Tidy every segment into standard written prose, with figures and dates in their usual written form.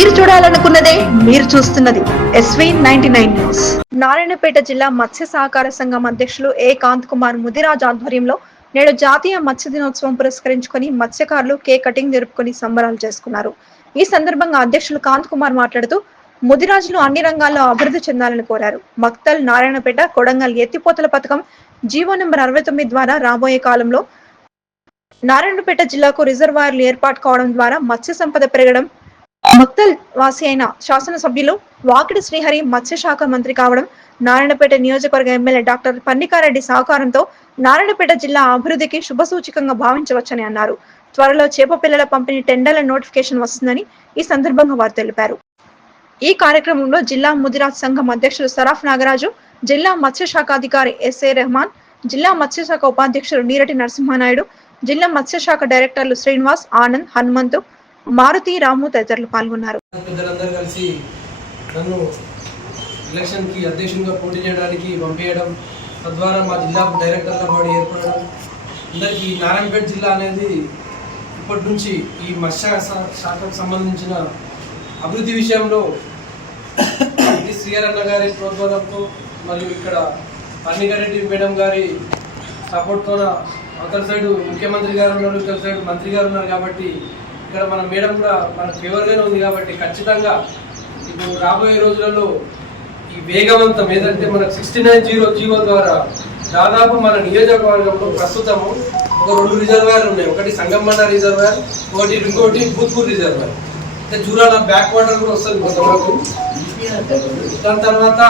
మీరు చూడాలనుకున్నదే మీరు చూస్తున్నది SV99 న్యూస్. నారాయణపేట జిల్లా మత్స్య సహకార సంఘం అధ్యక్షులు ఏ కాంత్ కుమార్ ముదిరాజ్ ఆధ్వర్యంలో నేడు జాతీయ మత్స్య దినోత్సవం పురస్కరించుకొని మత్స్యకారులు కేక్ కటింగ్ జరుపుకొని సంబరాలు చేసుకున్నారు. ఈ సందర్భంగా అధ్యక్షులు కాంత్ కుమార్ మాట్లాడుతూ ముదిరాజులు అన్ని రంగాల్లో అభివృద్ధి చెందాలని కోరారు. మక్తల్, నారాయణపేట, కొడంగల్ ఎత్తిపోతల పథకం జీవో నెంబర్ 69 ద్వారా రాబోయే కాలంలో నారాయణపేట జిల్లాకు రిజర్వాయర్లు ఏర్పాటు కావడం ద్వారా మత్స్య సంపద పెరగడం, మక్తల్ వాసి అయిన శాసనసభ్యులు వాకిడి శ్రీహరి మత్స్యశాఖ మంత్రి కావడం, నారాయణపేట నియోజకవర్గ ఎమ్మెల్యే డాక్టర్ పన్నికారెడ్డి సహకారంతో నారాయణపేట జిల్లా అభివృద్ధికి శుభసూచకంగా భావించవచ్చని అన్నారు. త్వరలో చేప పిల్లల పంపిణీ టెండర్ల నోటిఫికేషన్ వస్తుందని ఈ సందర్భంగా వారు తెలిపారు. ఈ కార్యక్రమంలో జిల్లా ముదిరాజ్ సంఘం అధ్యక్షులు సరాఫ్ నాగరాజు, జిల్లా మత్స్యశాఖ అధికారి ఎస్ఏ రెహమాన్, జిల్లా మత్స్యశాఖ ఉపాధ్యక్షులు నీరటి నరసింహనాయుడు, జిల్లా మత్స్యశాఖ డైరెక్టర్లు శ్రీనివాస్, ఆనంద్, హనుమంతు, మారుతి, రాము తదితరులు పాల్గొన్నారు. పెద్దలందరూ కలిసి నన్ను ఎలక్షన్ కి అధ్యక్షునిగా పోటీ చేయడానికి పంపించడం, తద్వారా మా జిల్లాకు డైరెక్టర్ల బాడీ ఏర్పడడం, అందరికీ నారాయణపేట జిల్లా అనేది ఇప్పటి నుంచి ఈ మత్స్య శాఖకు సంబంధించిన అభివృద్ధి విషయంలో శ్రీహరన్న గారి ప్రోత్సాహంతో మరియు ఇక్కడ పన్నికారెడ్డి మేడం గారి సపోర్ట్తో అవతల సైడ్ ముఖ్యమంత్రి గారు ఉన్నారు, ఇతర సైడ్ మంత్రి గారు ఉన్నారు కాబట్టి ఇక్కడ మన మేడం కూడా మన ఫేవర్గానే ఉంది. కాబట్టి ఖచ్చితంగా ఇప్పుడు రాబోయే రోజులలో ఈ వేగవంతం ఏదంటే మనకు 69 జీవో ద్వారా దాదాపు మన నియోజకవర్గంలో ప్రస్తుతము ఒక 2 రిజర్వాయర్లు ఉన్నాయి. ఒకటి సంగమండ రిజర్వాయర్, ఇంకోటి భూత్పూర్ రిజర్వాయర్. అంటే జూరాల బ్యాక్ వాటర్ కూడా వస్తుంది కొంతవరకు. దాని తర్వాత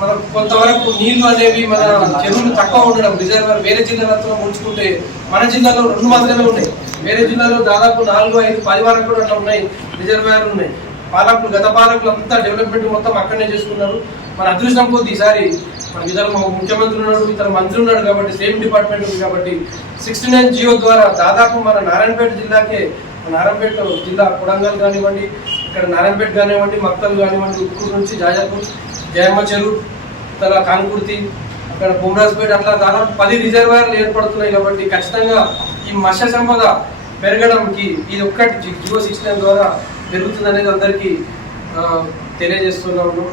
మనకు కొంతవరకు నీళ్లు అనేవి మన చెరువులు తక్కువ ఉండడం, రిజర్వాయర్ వేరే జిల్లాలతో ముంచుకుంటే మన జిల్లాలో 2 మాత్రమే ఉన్నాయి. వేరే జిల్లాలో దాదాపు 4, 5, 10 వరకు కూడా అట్లా ఉన్నాయి, రిజర్వాయర్లు ఉన్నాయి. పాలకులు గత పాలకులు అంతా డెవలప్మెంట్ మొత్తం అక్కడనే చేసుకున్నారు. మన అదృష్టం కొద్ది ఈసారి మన ఇతర ముఖ్యమంత్రి ఉన్నాడు, ఇతర మంత్రి ఉన్నాడు కాబట్టి సేమ్ డిపార్ట్మెంట్ ఉంది కాబట్టి 69 జీవో ద్వారా దాదాపు మన నారాయణపేట జిల్లాకే, నారాయణపేట జిల్లా కొడంగల్ కానివ్వండి, ఇక్కడ నారాయణపేట కానివ్వండి, మక్తల్ కానివ్వండి, ఉక్కూరు నుంచి జాజాపూర్, జయమ్మ చెరువు, తల కాన్కుర్తి, అక్కడ బొమ్రాజ్పేట అట్లా దాదాపు 10 రిజర్వాయర్లు ఏర్పడుతున్నాయి. కాబట్టి ఖచ్చితంగా ఈ మత్స్య సంపద పెరగడానికి ఇది ఒక్కటి జీవో 69 ద్వారా పెరుగుతుంది అనేది అందరికీ తెలియజేస్తున్నాము.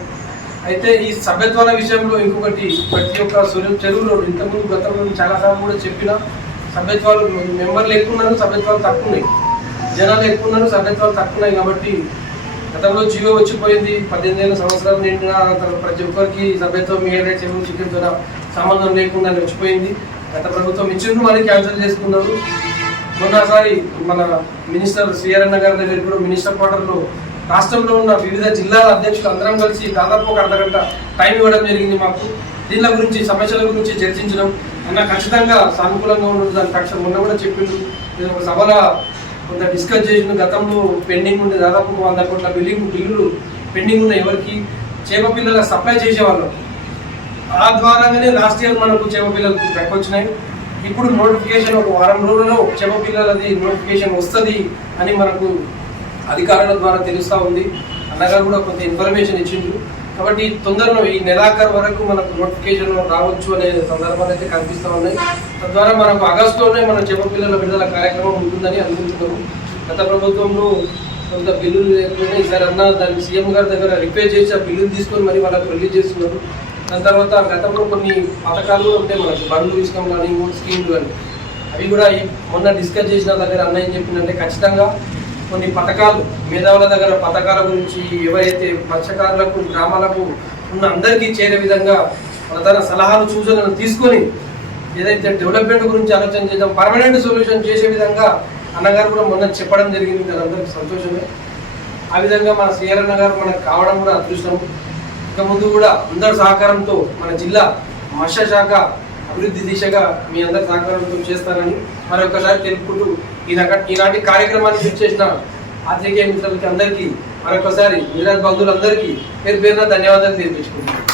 అయితే ఈ సభ్యత్వాల విషయంలో ఇంకొకటి, ప్రతి ఒక్క చెరువులో ఇంతకుముందు గతంలో చాలాసార్లు కూడా చెప్పిన సభ్యత్వాలు మెంబర్లు ఎక్కువ ఉన్నారు, సభ్యత్వాలు తక్కువ ఉన్నాయి, జనాలు ఎక్కువ ఉన్నారు, సభ్యత్వాలు తక్కువ ఉన్నాయి. కాబట్టి గతంలో జీవో వచ్చిపోయింది, 18 సంవత్సరాలు నిండిన ప్రతి ఒక్కరికి సభ్యత్వం మిగిలిన చెరువు చికెన్తో సంబంధం లేకుండా వచ్చిపోయింది. గత ప్రభుత్వం ఇచ్చిండ్రు, మళ్ళీ క్యాన్సిల్ చేసుకున్నారు. మొన్నసారి మన మినిస్టర్ శ్రీహరన్న గారి దగ్గర కూడా మినిస్టర్ క్వార్టర్లో రాష్ట్రంలో ఉన్న వివిధ జిల్లాల అధ్యక్షులు అందరం కలిసి దాదాపు ఒక అర్ధగంట టైం ఇవ్వడం జరిగింది మాకు. దీనిల గురించి, సమస్యల గురించి చర్చించడం అన్న ఖచ్చితంగా సానుకూలంగా ఉండదు. దాని పక్షం మొన్న కూడా చెప్పిండు, నేను ఒక సభలో కొంత డిస్కస్ చేసిన. గతంలో పెండింగ్ ఉండే దాదాపు 100 కోట్ల బిల్లులు పెండింగ్ ఉన్నాయి. ఎవరికి? చేప పిల్లల సప్లై చేసేవాళ్ళం. ఆ ద్వారానే లాస్ట్ ఇయర్ మనకు చేప పిల్లలకు దక్కొచ్చినాయి. ఇప్పుడు నోటిఫికేషన్ ఒక వారం రోజుల్లో చేప పిల్లలది నోటిఫికేషన్ వస్తుంది అని మనకు అధికారుల ద్వారా తెలుస్తూ ఉంది. అన్నగారు కూడా కొంత ఇన్ఫర్మేషన్ ఇచ్చిండ్రు. కాబట్టి తొందరలో ఈ నెలాఖరు వరకు మనకు నోటిఫికేషన్ రావచ్చు అనే సందర్భాలు అయితే కనిపిస్తూ ఉన్నాయి. తద్వారా మనకు ఆగస్టులోనే మన చేప పిల్లల విడుదల కార్యక్రమం ఉంటుందని అనుకుంటున్నాము. గత ప్రభుత్వంలో కొంత బిల్లులు లేకపోయినా ఈసారి అన్న దాన్ని సీఎం గారి దగ్గర రిక్వెస్ట్ చేసి ఆ బిల్లులు తీసుకొని మరి వాళ్ళకి రిలీజ్ చేస్తున్నారు. దాని తర్వాత గతంలో కొన్ని పథకాలు ఉంటాయి మనకు, బండ్లు ఇష్టం కానీ, ఓట్ స్కీమ్లు కానీ, అవి కూడా మొన్న డిస్కస్ చేసిన దగ్గర అన్న ఏం చెప్పిందంటే ఖచ్చితంగా కొన్ని పథకాలు, మేధావుల దగ్గర పథకాల గురించి ఎవరైతే మత్స్యకారులకు, గ్రామాలకు ఉన్న అందరికీ చేరే విధంగా తన సలహాలు, సూచనలు తీసుకొని ఏదైతే డెవలప్మెంట్ గురించి ఆలోచన చేద్దాం, పర్మనెంట్ సొల్యూషన్ చేసే విధంగా అన్నగారు కూడా మొన్న చెప్పడం జరిగింది. అందరికీ సంతోషమే. ఆ విధంగా మన శ్రీహరన్న గారు మనకు కావడం కూడా అదృష్టం. ఇక ముందు కూడా అందరి సహకారంతో మన జిల్లా మత్స్య శాఖ అభివృద్ధి దిశగా మీ అందరి సహకారంతో చేస్తారని మరొకసారి తెలుపుకుంటూ ఈనాటి కార్యక్రమాన్ని చేసిన ఆర్థిక మిత్రులకి అందరికీ మరొకసారి నిరాజ్ బంధువులందరికీ పేరు పేరున ధన్యవాదాలు తెలియజేసుకుంటున్నాను.